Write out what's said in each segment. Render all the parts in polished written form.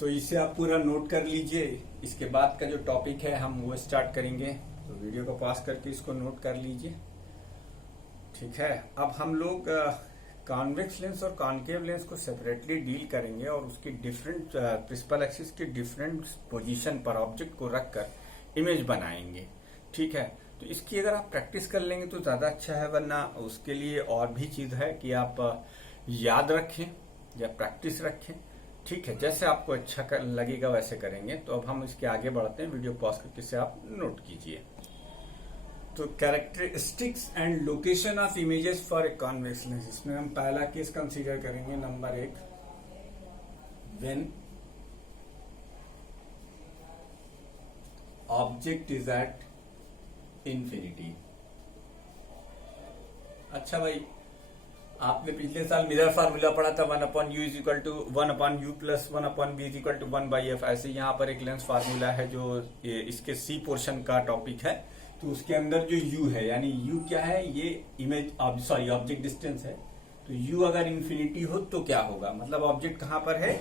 तो इसे आप पूरा नोट कर लीजिए। इसके बाद का जो टॉपिक है हम वो स्टार्ट करेंगे, तो वीडियो को पॉज करके इसको नोट कर लीजिए। ठीक है, अब हम लोग कॉन्वेक्स लेंस और कॉन्केव लेंस को सेपरेटली डील करेंगे और उसकी डिफरेंट प्रिंसिपल एक्सिस की डिफरेंट पोजीशन पर ऑब्जेक्ट को रखकर इमेज बनाएंगे। ठीक है, तो इसकी अगर आप प्रैक्टिस कर लेंगे तो ज्यादा अच्छा है, वरना उसके लिए और भी चीज है कि आप याद रखें या प्रैक्टिस रखें। ठीक है, जैसे आपको अच्छा लगेगा वैसे करेंगे। तो अब हम इसके आगे बढ़ते हैं, वीडियो पॉज करके इसे आप नोट कीजिए। तो characteristics and location of images for a convex lens, इसमें हम पहला केस कंसीडर करेंगे, number 1, when object is at infinity. अच्छा भाई, आपने पिछले साल मिरर फार्मूला पढ़ा था 1/u is equal to 1/u plus 1/b is equal to 1/f। ऐसे यहाँ पर एक लेंस फार्मूला है जो इसके सी पोर्शन का टॉपिक है। तो उसके अंदर जो u है, यानी u क्या है, ये इमेज ऑब्जेक्ट डिस्टेंस है। तो u अगर इंफिनिटी हो तो क्या होगा, मतलब ऑब्जेक्ट कहाँ पर है,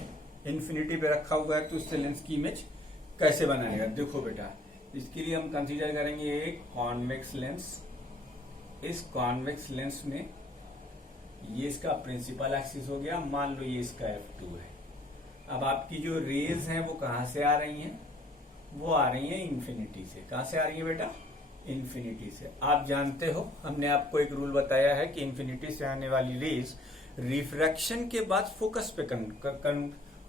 इंफिनिटी पे रखा हुआ है, तो उससे लेंस की इमेज कैसे बनाएगा। देखो बेटा, इसके लिए हम कंसीडर करेंगे एक कॉन्वेक्स लेंस। इस कॉन्वेक्स लेंस में ये इसका प्रिंसिपल एक्सिस हो गया, मान लो ये इसका f2 है। अब आपकी जो रेज हैं वो कहां से आ रही हैं, वो आ रही हैं इंफिनिटी से। कहां से आ रही है बेटा, इंफिनिटी से। आप जानते हो, हमने आपको एक रूल बताया है कि इंफिनिटी से आने वाली रेज रिफ्रैक्शन के बाद फोकस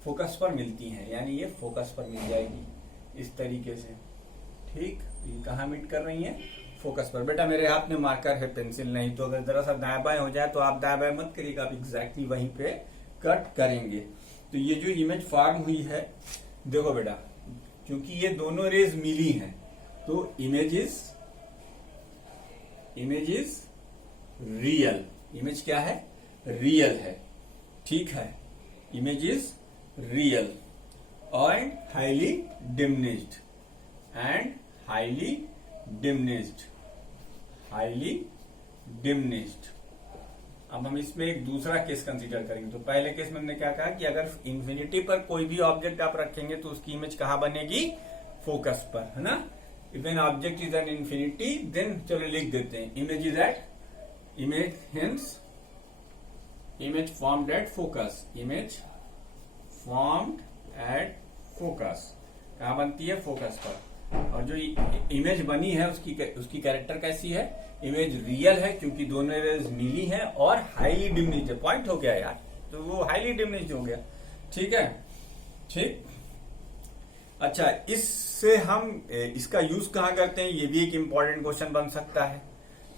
फोकस पर मिलती हैं, यानी ये फोकस पर मिल जाएगी इस तरीके से। ठीक, ये कहाँ मीट कर रही हैं, फोकस पर। बेटा मेरे हाथ में मार्कर है, पेंसिल नहीं, तो अगर जरा सा दाएं बाएं हो जाए तो आप दाएं बाएं मत करिएगा, आप एग्जैक्टली वहीं पे कट करेंगे। तो ये जो इमेज फॉर्म हुई है, देखो बेटा, क्योंकि ये दोनों रेज मिली हैं तो इमेज इज रियल। इमेज क्या है, रियल है। ठीक है, image is real and highly diminished. अब हम इसमें एक दूसरा केस कंसीडर करेंगे। तो पहले केस में हमने क्या कहा कि अगर इंफिनिटी पर कोई भी ऑब्जेक्ट आप रखेंगे तो उसकी इमेज कहां बनेगी, फोकस पर, है ना। Even object is an infinity, then चलो लिख देते हैं image is at image formed at focus. Image formed at focus कहां बनती है, फोकस पर। और जो इमेज बनी है उसकी कैरेक्टर कैसी है, इमेज रियल है, क्योंकि दोनों रेज मिली है और हाईली डिमिनिश्ड है। पॉइंट हो गया यार, तो वो हाईली डिमिनिश्ड हो गया। ठीक है, ठीक। अच्छा, इससे हम इसका यूज कहां करते हैं, ये भी एक इंपॉर्टेंट क्वेश्चन बन सकता है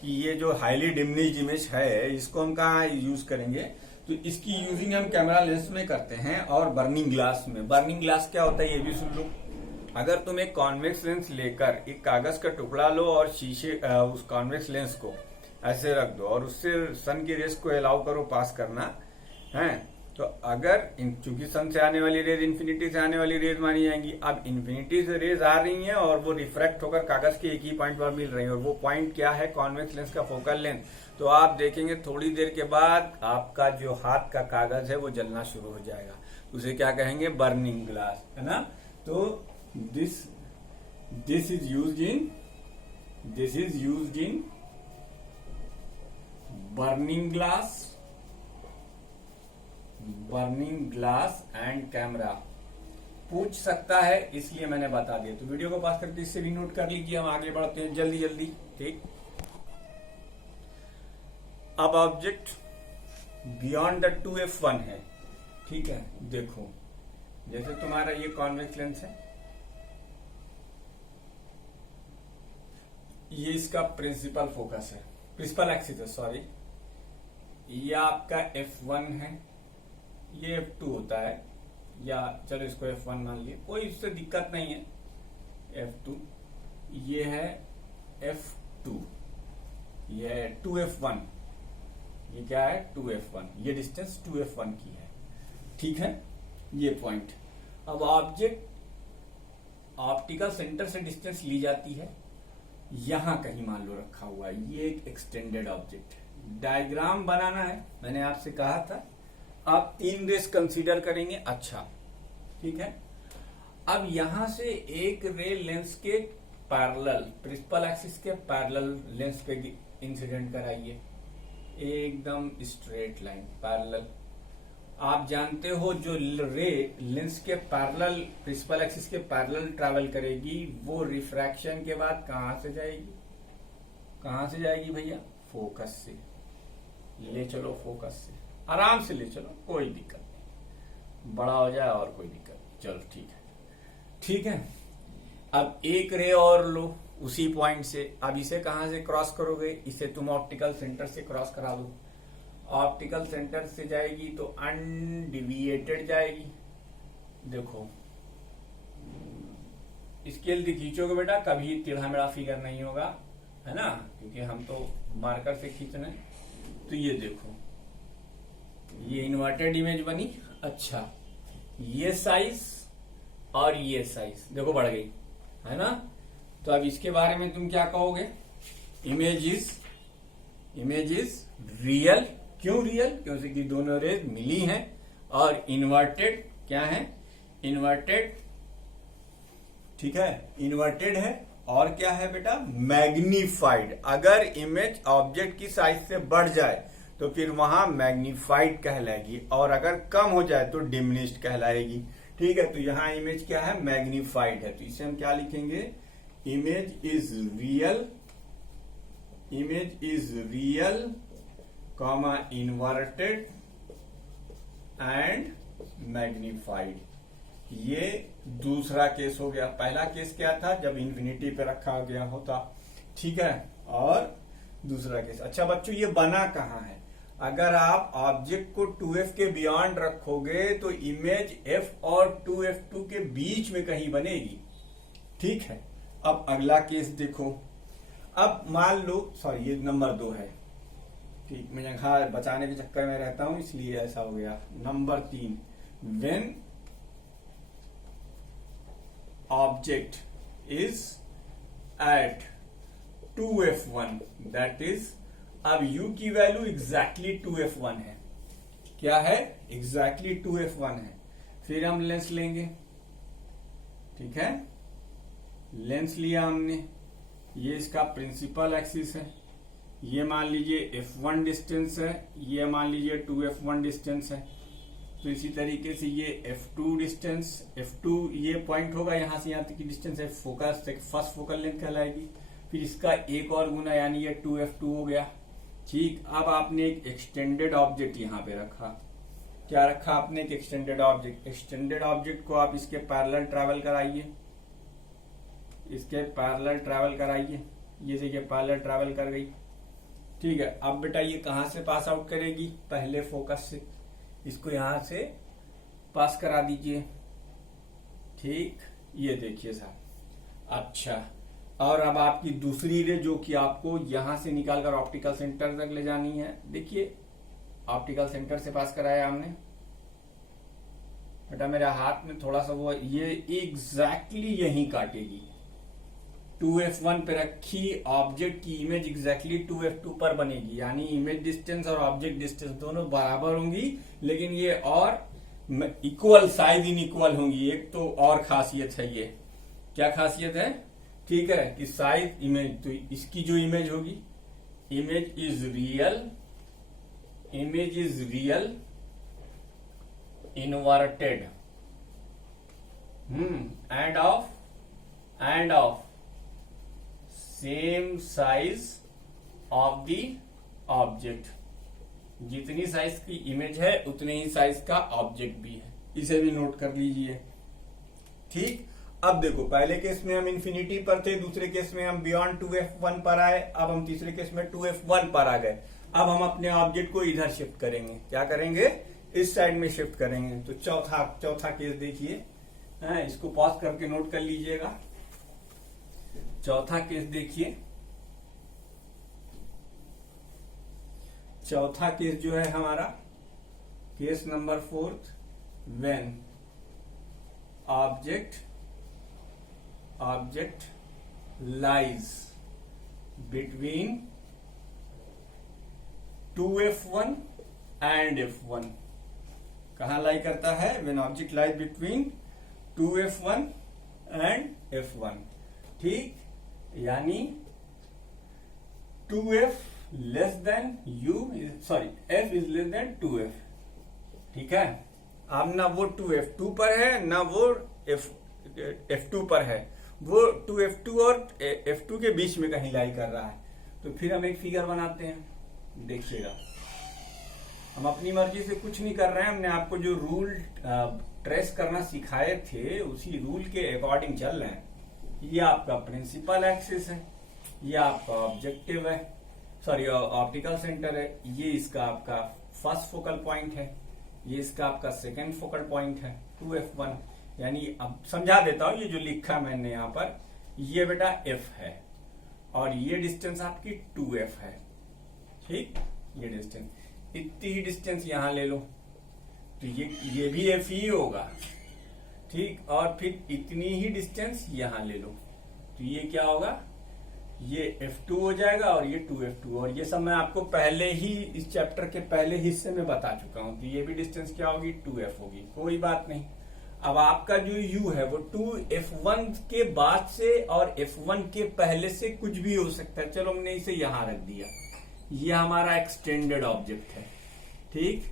कि ये जो हाईली डिमिनिश्ड इमेज है इसको हम कहाँ यूज करेंगे। तो इसकी यूजिंग हम कैमरा लेंस में करते हैं और बर्निंग ग्लास में। बर्निंग ग्लास क्या होता है ये भी सुन लो। अगर तुम एक कॉन्वेक्स लेंस लेकर एक कागज का टुकड़ा लो और शीशे उस कॉन्वेक्स लेंस को ऐसे रख दो और उससे सन की रेस को अलाउ करो पास करना है, तो अगर चूंकि सन से आने वाली रेज इंफिनिटी से आने वाली रेज मानी जाएंगी। अब इंफिनिटी से रेज आ रही हैं और वो रिफ्रैक्ट होकर कागज के एक ही पॉइंट पर मिल रही है, और वो पॉइंट क्या है, कॉन्वेक्स लेंस का फोकल लेंथ। तो आप देखेंगे थोड़ी देर के बाद आपका जो हाथ का कागज है वो जलना शुरू हो जाएगा। उसे क्या कहेंगे, बर्निंग ग्लास, है ना। तो this is used in burning glass and camera। पूछ सकता है, इसलिए मैंने बता दिया। तो वीडियो को पास करके इससे भी नोट कर लीजिए। हम आगे बढ़ते हैं जल्दी जल्दी। ठीक, अब ऑब्जेक्ट बियॉन्ड द 2f1 है। ठीक है, देखो जैसे तुम्हारा ये कॉन्वेक्स लेंस है, ये इसका प्रिंसिपल फोकस है, प्रिंसिपल एक्सिस है, सॉरी। ये आपका f1 है, ये f2 होता है, या चलो इसको f1 मान लिया, कोई इससे दिक्कत नहीं है। f2, ये है f2, ये है 2f1, ये क्या है 2f1, ये डिस्टेंस 2f1 की है। ठीक है, ये पॉइंट। अब ऑब्जेक्ट ऑप्टिकल सेंटर से डिस्टेंस ली जाती है, यहां कहीं मान लो रखा हुआ है, ये एक एक्सटेंडेड ऑब्जेक्ट है। डायग्राम बनाना है, मैंने आपसे कहा था आप 3 रेस कंसीडर करेंगे। अच्छा, ठीक है। अब यहां से एक रे लेंस के पैरेलल, प्रिंसिपल एक्सिस के पैरेलल लेंस पे इंसिडेंट कराइए, एकदम स्ट्रेट लाइन पैरेलल। आप जानते हो जो रे लेंस के पैरेलल, प्रिंसिपल एक्सिस के पैरेलल ट्रैवल करेगी, वो रिफ्रैक्शन के बाद कहां से जाएगी, कहां से जाएगी भैया, फोकस से। ले चलो फोकस से, आराम से ले चलो, कोई दिक्कत नहीं, बड़ा हो जाए और कोई दिक्कत नहीं, चलो ठीक है, ठीक है। अब एक रे और लो उसी पॉइंट से। अब इसे कहां से क्रॉस करोगे, इसे तुम ऑप्टिकल सेंटर से क्रॉस करा दो। ऑप्टिकल सेंटर से जाएगी तो अनडिविएटेड जाएगी। देखो स्केल खींचोगे बेटा, कभी टेढ़ा मेढ़ा फिगर नहीं होगा, है ना, क्योंकि हम तो मार्कर से खींच रहे हैं। तो ये देखो, ये इन्वर्टेड इमेज बनी। अच्छा, ये साइज और ये साइज देखो बढ़ गई, है ना। तो अब इसके बारे में तुम क्या कहोगे, इमेज इज रियल। क्यों रियल, क्योंकि दोनों रेज मिली हैं। और इन्वर्टेड क्या है, इन्वर्टेड, ठीक है, इन्वर्टेड है। और क्या है बेटा, मैग्नीफाइड। अगर इमेज ऑब्जेक्ट की साइज से बढ़ जाए तो फिर वहां मैग्नीफाइड कहलाएगी, और अगर कम हो जाए तो डिमिनिश्ड कहलाएगी। ठीक है, तो यहां इमेज क्या है, मैग्नीफाइड है। तो इसे हम क्या लिखेंगे, image is real comma inverted and magnified. ये दूसरा केस हो गया। पहला केस क्या था, जब इन्फिनिटी पे रखा गया होता, ठीक है। और दूसरा केस, अच्छा बच्चों ये बना कहां है, अगर आप ऑब्जेक्ट को 2f के बियॉन्ड रखोगे तो इमेज f और 2f2 के बीच में कहीं बनेगी। ठीक है, अब अगला केस देखो। अब मान लो, सॉरी ये नंबर 2 है, ठीक, मैं जगह बचाने के चक्कर में रहता हूं इसलिए ऐसा हो गया। Number 3, when object is at 2f1, that is, अब u की वैल्यू एग्जैक्टली 2f1 है। क्या है, एग्जैक्टली 2f1 है। फिर हम लेंस लेंगे, ठीक है, लेंस लिया हमने, ये इसका प्रिंसिपल एक्सिस है, ये मान लीजिए f1 डिस्टेंस है, ये मान लीजिए 2f1 डिस्टेंस है। तो इसी तरीके से ये f2 डिस्टेंस, f2 ये पॉइंट होगा, यहां से यहां तक की डिस्टेंस है, फोकस फर्स्ट फोकल लेंथ कहलाएगी। फिर इसका एक और गुना, यानी ये 2f2 हो गया। ठीक, अब आपने एक एक्सटेंडेड ऑब्जेक्ट यहां पे रखा। क्या रखा आपने, एक एक्सटेंडेड ऑब्जेक्ट। एक्सटेंडेड ऑब्जेक्ट को आप इसके पैरेलल ट्रैवल कराइए, इसके पैरेलल ट्रैवल कराइए, ये देखिए पैरेलल ट्रैवल कर गई। ठीक है, अब बेटा ये कहां से पास आउट करेगी, पहले फोकस से, इसको यहां से पास करा दीजिए। ठीक, ये देखिए साहब। अच्छा, और अब आपकी दूसरी रे जो कि आपको यहां से निकालकर ऑप्टिकल सेंटर तक ले जानी है, देखिए ऑप्टिकल सेंटर से पास कराया हमने। बेटा मेरे हाथ में थोड़ा सा वो, ये एग्जैक्टली यही काटेगी। 2f1 पे रखी ऑब्जेक्ट की इमेज एग्जैक्टली 2f2 पर बनेगी, यानी इमेज डिस्टेंस और ऑब्जेक्ट डिस्टेंस दोनों बराबर होंगी, लेकिन ये और इक्वल, साइज इन इक्वल होंगी। एक तो और खासियत है, ये क्या खासियत है, ठीक है, कि साइज इमेज, तो इसकी जो इमेज होगी, image is real inverted end of same size of the object. जितनी साइज की इमेज है उतने ही साइज का ऑब्जेक्ट भी है, इसे भी नोट कर लीजिए। ठीक, अब देखो पहले केस में हम इंफिनिटी पर थे, दूसरे केस में हम बियॉन्ड 2f1 पर आए, अब हम तीसरे केस में 2f1 पर आ गए। अब हम अपने ऑब्जेक्ट को इधर शिफ्ट करेंगे, क्या करेंगे, इस साइड में शिफ्ट करेंगे। तो चौथा केस देखिए, इसको पॉज करके नोट कर लीजिएगा। चौथा केस देखिए, चौथा केस जो है हमारा, case number 4, when object lies between 2f1 and f1। कहां लाई करता है, when object lies between 2f1 and f1, ठीक, यानी 2f less than f is less than 2f, ठीक है। अब ना वो 2f2 पर है ना वो f2 पर है, वो 2f2 और f2 के बीच में कहीं लाई कर रहा है। तो फिर हम एक फिगर बनाते हैं, देखिएगा। हम अपनी मर्जी से कुछ नहीं कर रहे हैं, हमने आपको जो रूल ट्रेस करना सिखाए थे उसी रूल के अकॉर्डिंग चल रहे हैं। ये आपका प्रिंसिपल एक्सिस है, ये आपका ऑब्जेक्टिव है, सॉरी ऑप्टिकल सेंटर है, ये इसका आपका फर्स्ट फोकल पॉइंट है, ये इसका आपका सेकेंड फोकल पॉइंट है 2f1। यानी अब समझा देता हूं, ये जो लिखा मैंने यहां पर, ये बेटा f है और ये डिस्टेंस आपकी 2f है, ठीक, ये डिस्टेंस, इतनी ही डिस्टेंस यहां ले लो तो ये भी f ही होगा, ठीक, और फिर इतनी ही डिस्टेंस यहां ले लो तो ये क्या होगा, ये f2 हो जाएगा और ये 2f2, और ये सब मैं आपको पहले ही इस चैप्टर के पहले हिस्से में बता चुका हूं। तो ये भी डिस्टेंस क्या होगी, 2f होगी, कोई बात नहीं। अब आपका जो u है वो 2f1 के बाद से और f1 के पहले से कुछ भी हो सकता है, चलो हमने इसे यहां रख दिया, ये हमारा एक्सटेंडेड ऑब्जेक्ट है, ठीक।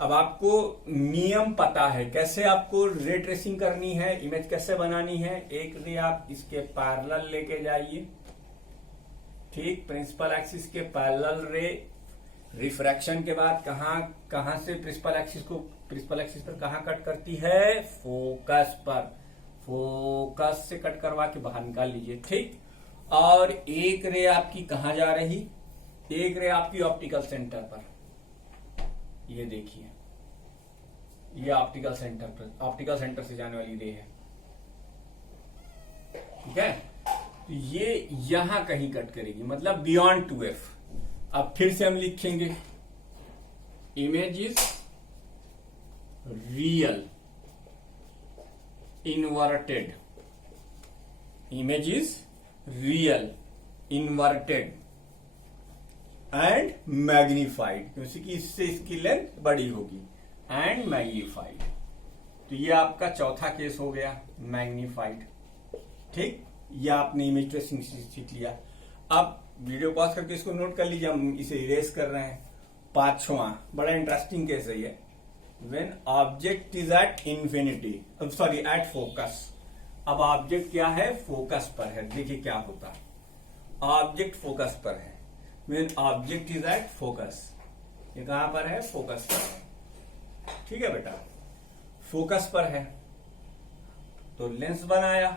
अब आपको नियम पता है कैसे आपको रे ट्रेसिंग करनी है, इमेज कैसे बनानी है। एक रे आप इसके पैरेलल लेके जाइए, ठीक, प्रिंसिपल एक्सिस के पैरेलल रे, रिफ्रैक्शन के बाद कहां से प्रिंसिपल एक्सिस पर कहां कट करती है, फोकस पर, फोकस से कट करवा के बाहर निकाल लीजिए, ठीक। और एक रे आपकी कहां जा रही, एक रे आपकी ऑप्टिकल सेंटर पर, ये देखिए, ये ऑप्टिकल सेंटर से जाने वाली रे है, ठीक है। तो ये यहां कहीं कट करेगी, मतलब बियॉन्ड 2f। अब फिर से हम लिखेंगे, image is real inverted, image is real inverted and magnified, क्योंकि इससे इसकी लेंथ बड़ी होगी, एंड मैग्नीफाइड। तो ये आपका चौथा केस हो गया, मैग्नीफाइड, ठीक। ये आपने इमेज ट्रेसिंग सीख लिया। अब वीडियो पॉज करके इसको नोट कर लीजिए, हम इसे इरेज कर रहे हैं। पांचवा बड़ा इंटरेस्टिंग केस है ये, when object is at infinity, sorry at focus. अब ऑब्जेक्ट क्या है, फोकस पर है। देखिए क्या होता है, ऑब्जेक्ट फोकस पर है, when object is at focus, ये कहां पर है, फोकस पर है, ठीक है बेटा, फोकस पर है। तो लेंस बनाया,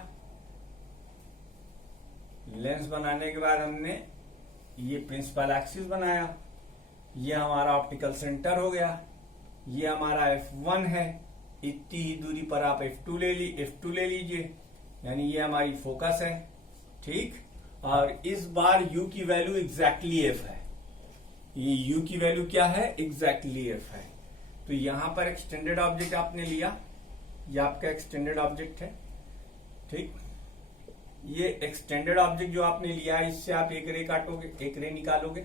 लेंस बनाने के बाद हमने ये प्रिंसिपल एक्सिस बनाया, ये हमारा ऑप्टिकल सेंटर हो गया, ये हमारा f1 है, इतनी ही दूरी पर आप f2 ले लीजिए, यानी ये हमारी फोकस है, ठीक। और इस बार u की वैल्यू एग्जैक्टली f है, ये u की वैल्यू क्या है, एग्जैक्टली f है। तो यहां पर एक्सटेंडेड ऑब्जेक्ट आपने लिया, ये आपका एक्सटेंडेड ऑब्जेक्ट है, ठीक। ये एक्सटेंडेड ऑब्जेक्ट जो आपने लिया है, इससे आप एक रे काटोगे, एक रे निकालोगे,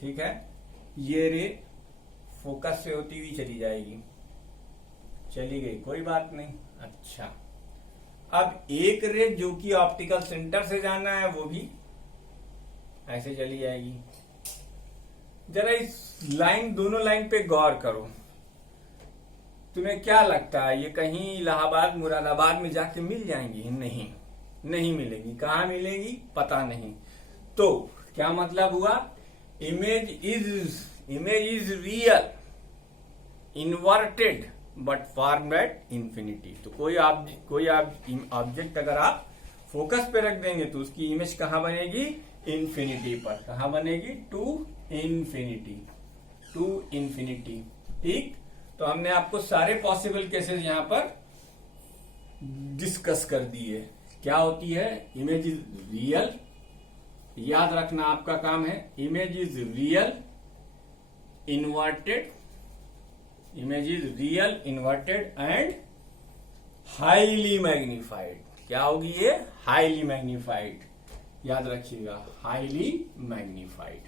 ठीक है। ये रे फोकस से होती हुई चली जाएगी, चली गई, कोई बात नहीं। अच्छा, अब एक रे जो कि ऑप्टिकल सेंटर से जाना है वो भी ऐसे चली जाएगी। जरा इस लाइन, दोनों लाइन पे गौर करो, तुम्हें क्या लगता है ये कहीं इलाहाबाद मुरादाबाद में जाके मिल जाएंगी? नहीं मिलेगी। कहां मिलेगी पता नहीं। तो क्या मतलब हुआ, image is real inverted but formed at infinity. तो कोई ऑब्जेक्ट अगर आप फोकस पे रख देंगे तो उसकी इमेज कहां बनेगी, इंफिनिटी पर। कहां बनेगी, टू इंफिनिटी, ठीक। तो हमने आपको सारे पॉसिबल केसेस यहां पर डिस्कस कर दिए। क्या होती है, इमेज इज रियल, याद रखना आपका काम है, image is real inverted, and highly magnified. क्या होगी ये, हाईली मैग्नीफाइड, याद रखिएगा, हाईली मैग्नीफाइड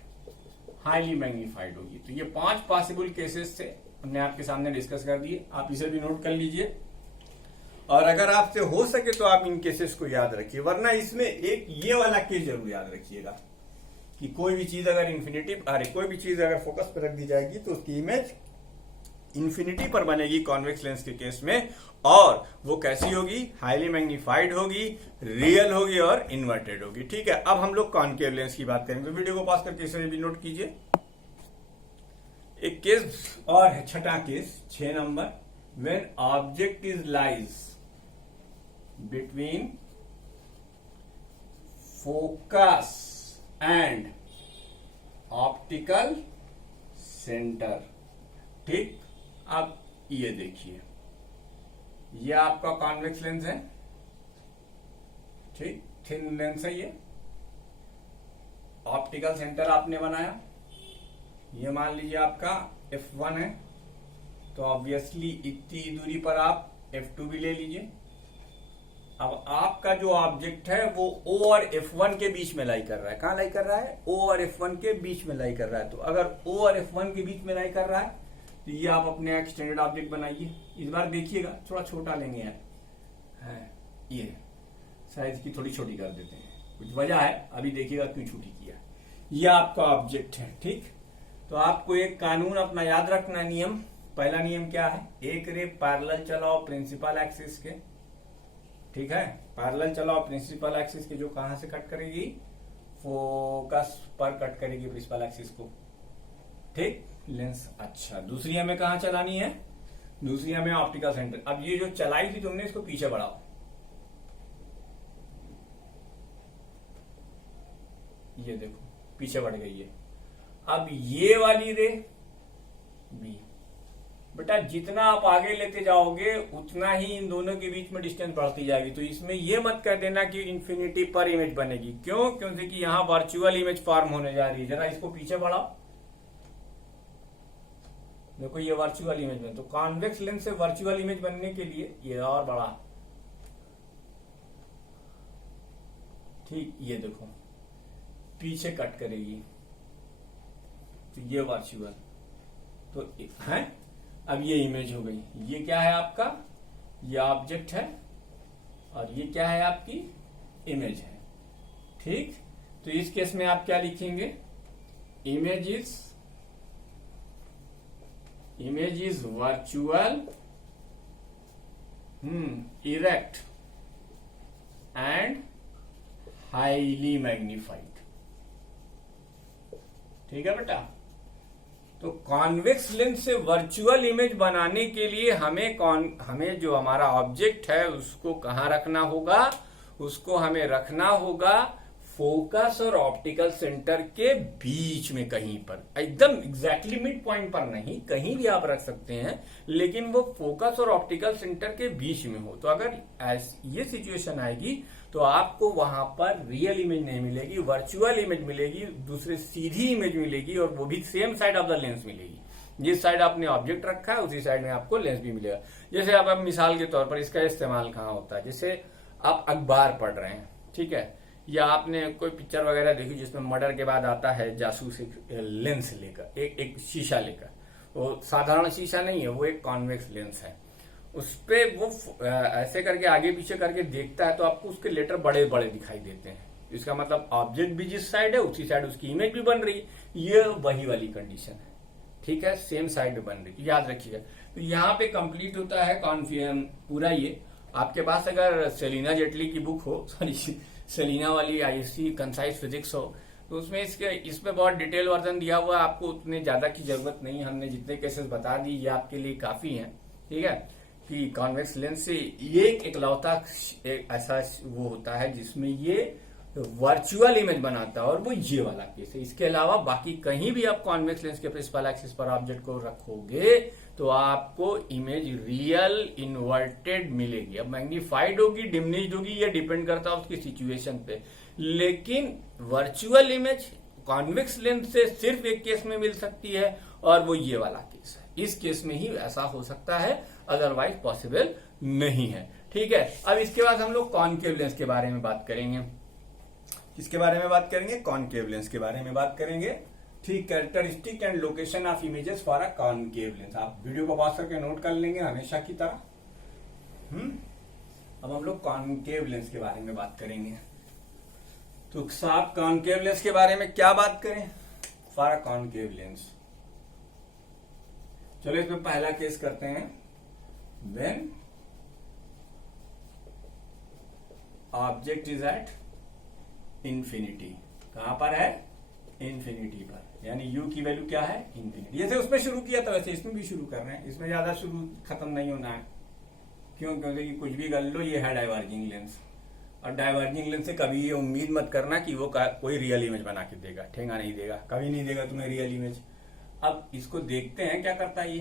होगी। तो ये 5 पॉसिबल केसेस थे, हमने आपके सामने डिस्कस कर दिए, आप इसे भी नोट कर लीजिए। और अगर आपसे हो सके तो आप इन केसेस को याद रखिए, वरना इसमें एक ये वाला केस जरूर याद रखिएगा कि कोई भी चीज अगर कोई भी चीज अगर फोकस पर रख दी जाएगी तो उसकी इमेज इंफिनिटी पर बनेगी कॉन्वेक्स लेंस के केस में, और वो कैसी होगी, हाईली मैग्नीफाइड होगी, रियल होगी और इन्वर्टेड होगी। ठीक है, अब हम लोग कॉनकेव लेंस की बात करेंगे, तो वीडियो को पॉज करके इसे भी नोट कीजिए। एक केस और है, छठा case, 6 number, when object is lies between focus and optical centre. ठीक, अब ये देखिए, ये आपका कॉन्वेक्स लेंस है, ठीक, थिन लेंस है ये, ऑप्टिकल सेंटर आपने बनाया, ये मान लीजिए आपका F1 है, तो ऑब्वियसली इतनी दूरी पर आप F2 भी ले लीजिए। अब आपका जो ऑब्जेक्ट है वो O और F1 के बीच में लाई कर रहा है। कहां लाई कर रहा है? O और F1 के बीच में लाई कर रहा है। तो अगर O और F1 के बीच में लाई कर रहा है तो ये आप अपने एक्सटेंडेड ऑब्जेक्ट बनाइए। इस बार देखिएगा, थोड़ा छोटा लेंगे यार, है ये साइज की थोड़ी छोटी कर देते हैं, कुछ वजह है, अभी देखिएगा क्यों छोटी किया। ये आपका ऑब्जेक्ट है, ठीक। तो आपको एक कानून अपना याद रखना है, नियम। पहला नियम क्या है? एक रे पैरेलल चलाओ प्रिंसिपल एक्सिस के, ठीक है, पैरेलल चलाओ प्रिंसिपल एक्सिस के, जो कहां से कट करेगी? फोकस पर कट करेगी प्रिंसिपल एक्सिस को, ठीक, लेंस। अच्छा, दूसरी हमें कहां चलानी है? दूसरी हमें ऑप्टिकल सेंटर। अब ये जो चलाई थी तुमने, इसको पीछे बढ़ाओ, ये देखो पीछे बढ़ गई है। अब ये वाली रे बी, बेटा जितना आप आगे लेते जाओगे उतना ही इन दोनों के बीच में डिस्टेंस बढ़ती जाएगी। तो इसमें ये मत कह देना कि इंफिनिटी पर इमेज बनेगी। क्यों? क्योंकि कि यहां वर्चुअल इमेज फॉर्म होने जा रही है। जरा इसको पीछे बढ़ाओ, देखो ये वर्चुअल इमेज में, तो कॉन्वेक्स लेंस से वर्चुअल इमेज बनने के लिए ये और बड़ा, ठीक, ये देखो पीछे कट करेगी, तो ये वर्चुअल, तो है। अब ये इमेज हो गई। ये क्या है आपका? ये ऑब्जेक्ट है और ये क्या है? आपकी इमेज है, ठीक। तो इस केस में आप क्या लिखेंगे? Image is virtual, erect and highly magnified, ठीक है बेटा। तो कॉन्वेक्स लेंस से वर्चुअल इमेज बनाने के लिए हमें जो हमारा ऑब्जेक्ट है उसको कहां रखना होगा? उसको हमें रखना होगा फोकस और ऑप्टिकल सेंटर के बीच में, कहीं पर, एकदम एग्जैक्टली मिड पॉइंट पर नहीं, कहीं भी आप रख सकते हैं, लेकिन वो फोकस और ऑप्टिकल सेंटर के बीच में हो। तो अगर ये सिचुएशन आएगी तो आपको वहां पर रियल इमेज नहीं मिलेगी, वर्चुअल इमेज मिलेगी, दूसरे सीधी इमेज मिलेगी, और वो भी same side of the lens मिलेगी। जिस साइड आपने ऑब्जेक्ट रखा है उसी साइड में आपको लेंस भी मिलेगा। जैसे आप मिसाल के तौर पर इसका इस्तेमाल कहां होता है? जैसे आप अखबार पढ़ रहे हैं, ठीक है, या आपने कोई पिक्चर वगैरह देखी जिसमें मर्डर के बाद आता है जासूस लेंस लेकर, एक शीशा लेकर, वो साधारण शीशा नहीं है, वो एक कॉन्वेक्स लेंस है। उस पे वो ऐसे करके आगे पीछे करके देखता है तो आपको उसके लेटर बड़े बड़े दिखाई देते हैं। इसका मतलब ऑब्जेक्ट भी जिस साइड है उसी साइड उसकी इमेज भी बन रही है। ये वही वाली कंडीशन है, ठीक है, सेम साइड बन रही है, याद रखिएगा। तो यहाँ पे कंप्लीट होता है पूरा ये। आपके पास अगर सेलिना जेटली की बुक हो, सॉरी सेलिना वाली आईएससी कंसाइज फिजिक्स हो, तो उसमें इसमें बहुत डिटेल वर्जन दिया हुआ है। आपको उतने ज्यादा की जरूरत नहीं, हमने जितने केसेस बता दी ये आपके लिए काफी हैं, ठीक है, कि कॉन्वेक्स लेंस से ये इकलौता ऐसा वो होता है जिसमें ये वर्चुअल इमेज बनाता है, और वो ये वाला केस है। इसके अलावा बाकी कहीं भी आप कॉन्वेक्स लेंस के प्रिंसिपल एक्सिस पर ऑब्जेक्ट को रखोगे तो आपको इमेज रियल इन्वर्टेड मिलेगी। अब मैग्नीफाइड होगी, डिमिनिश्ड होगी, ये डिपेंड करता है उसकी सिचुएशन पे, लेकिन वर्चुअल इमेज कॉन्वेक्स लेंस से सिर्फ एक केस में मिल सकती है, और वो ये वाला केस है। इस केस में ही ऐसा हो सकता है, अदरवाइज पॉसिबल नहीं है, ठीक है। अब इसके बाद हम लोग कॉनकेव लेंस के बारे में बात करेंगे। किसके बारे में बात करेंगे? कॉनकेव लेंस के बारे में बात करेंगे, ठीक। Characteristic and location of images for a concave lens. आप वीडियो को पॉज करके नोट कर लेंगे हमेशा की तरह। अब हम लोग कॉनकेव लेंस के बारे में बात करेंगे। तो साहब कॉनकेव लेंस के बारे में क्या बात करें? फॉर कॉनकेव लेंस, चलो इसमें पहला केस करते हैं। When object is at infinity, कहां पर है? इंफिनिटी पर, यानी u की वैल्यू क्या है? इंफिनिटी। जैसे उसमें शुरू किया था वैसे इसमें भी शुरू कर रहे हैं, इसमें ज्यादा शुरू खत्म नहीं होना है। क्यों? क्योंकि कुछ भी कर लो, ये है डाइवर्जिंग लेंस, और डाइवर्जिंग लेंस से कभी ये उम्मीद मत करना कि वो कोई रियल इमेज बना के देगा, ठेंगा नहीं देगा, कभी नहीं देगा तुम्हें रियल इमेज। अब इसको देखते हैं क्या करता है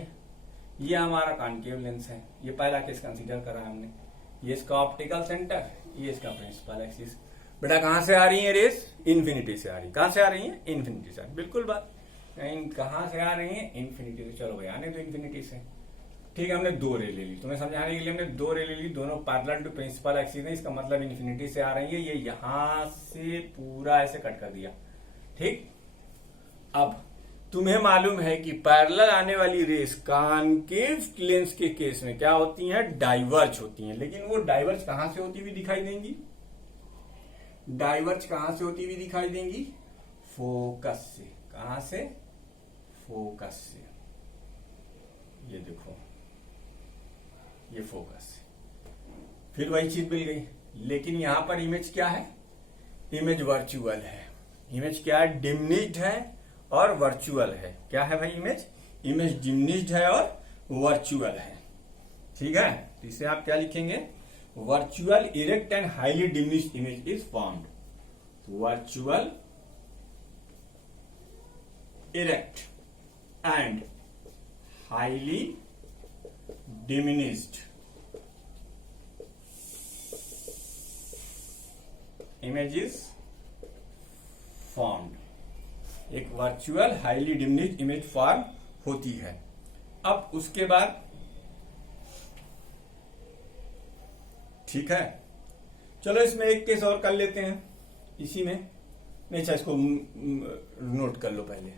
ये हमारा कॉनकेव लेंस है। ये पहला केस कंसीडर करा हमने, ये इसका ऑप्टिकल सेंटर, ये इसका प्रिंसिपल एक्सिस। बेटा कहां से आ रही है रेस? इन्फिनिटी से आ रही है। कहां से आ रही है? इन्फिनिटी से। बिल्कुल बात, कहां से आ रही है? इन्फिनिटी से। चलो भाई आने दो इन्फिनिटी से। ठीक है, हमने दो रे ले ली, तुम्हें समझाने के लिए हमने दो रे ले ली, दोनों पैरेलल टू प्रिंसिपल एक्सिस है, इसका मतलब इन्फिनिटी से आ रही है। ये यहां से पूरा ऐसे कट कर दिया। ठीक, अब तुम्हें मालूम है कि पैरेलल आने वाली रेस कॉनकेव लेंस के केस में क्या होती हैं? डाइवर्ज होती हैं। लेकिन वो डाइवर्ज कहां से होती हुई दिखाई देंगी? डाइवर्ज कहां से होती हुई दिखाई देंगी? फोकस से। कहां से? फोकस से। ये देखो, ये फोकस से। फिर वही चीज मिल गई, लेकिन यहां पर इमेज क्या है? इमेज वर्चुअल है। इमेज क्या है? डिमिनिश्ड है और वर्चुअल है। क्या है भाई? इमेज डिमिनिश्ड है और वर्चुअल है। ठीक है, तो इसे आप क्या लिखेंगे? Virtual erect and highly diminished image is formed. Virtual erect and highly diminished image is formed. एक virtual highly diminished image form होती है। अब उसके बाद ठीक है, चलो इसमें एक केस और कर लेते हैं इसी में। नहीं, अच्छा इसको नोट कर लो पहले।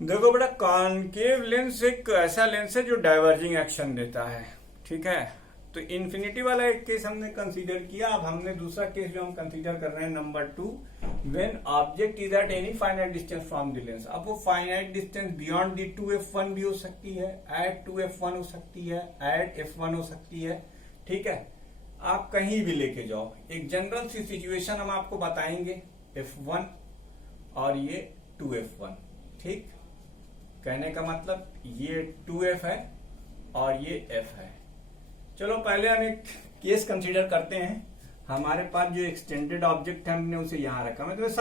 देखो बेटा, कॉनकेव लेंस एक ऐसा लेंस है जो डाइवर्जिंग एक्शन देता है। ठीक है, तो इन्फिनिटी वाला एक केस हमने कंसीडर किया। अब हमने दूसरा केस जो हम कंसीडर कर रहे हैं number 2, when object is at any finite distance from the lens. अब वो finite distance beyond the 2f1 भी हो सकती है, एट 2f1 हो सकती है, एट f1 हो सकती है। ठीक है, आप कहीं भी लेके जाओ, एक जनरल सी सिचुएशन हम आपको बताएंगे, f1 और ये 2f1। ठीक, कहने का मतलब ये 2f है और ये f है। चलो पहले हम एक केस कंसीडर करते हैं। हमारे पास जो एक्सटेंडेड ऑब्जेक्ट है हमने उसे यहां रखा। मैं तुम्हें